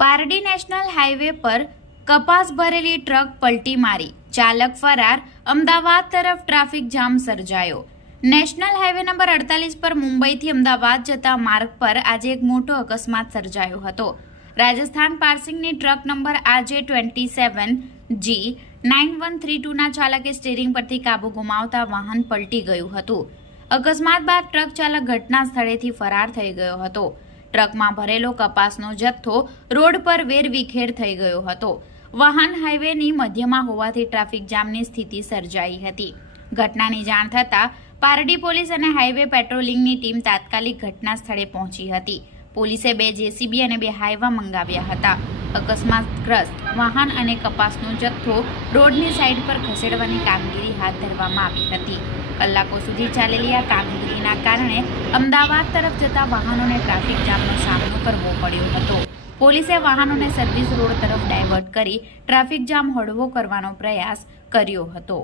Pardi national highway પર કપાસ ભરેલી ટ્રક પલટી મારી, ચાલક ફરાર, અમદાવાદ તરફ ટ્રાફિક જામ સર્જાયો। નેશનલ હાઈવે નંબર 48 પર મુંબઈથી અમદાવાદ જતા માર્ગ પર આજે એક મોટો અકસ્માત સર્જાયો હતો। રાજસ્થાન પાર્સિંગની ટ્રક નંબર AJ27G9132 ના ચાલકે સ્ટીરિંગ પરથી કાબુ ગુમાવતા વાહન પલટી ગયું હતું। અકસ્માત બાદ ટ્રક ચાલક ઘટના સ્થળેથી ફરાર થઈ ગયો હતો। ટ્રકમાં ભરેલો કપાસનો જથ્થો રોડ પર વેરવિખેર થઈ ગયો હતો। વાહન હાઈવેની મધ્યમાં હોવાથી ટ્રાફિક જામની સ્થિતિ સર્જાઈ હતી। ઘટનાની જાણ થતાં પારડી પોલીસ અને હાઈવે પેટ્રોલિંગની ટીમ તાત્કાલિક ઘટના સ્થળે પહોંચી હતી। પોલીસે 2 જેસીબી અને 2 હાઈવા મંગાવ્યા હતા। અકસ્માતગ્રસ્ત વાહન અને કપાસનો જથ્થો રોડની સાઈડ પર ખસેડવાની કામગીરી હાથ ધરવામાં આવી હતી। કલાકો સુધી ચાલેલી આ કામગીરીના કારણે અમદાવાદ તરફ જતા વાહનોને ટ્રાફિક જામનો સામનો કરવો પડ્યો હતો। પોલીસે વાહનોને સર્વિસ રોડ તરફ ડાયવર્ટ કરી ટ્રાફિક જામ હળવો કરવાનો પ્રયાસ કર્યો હતો।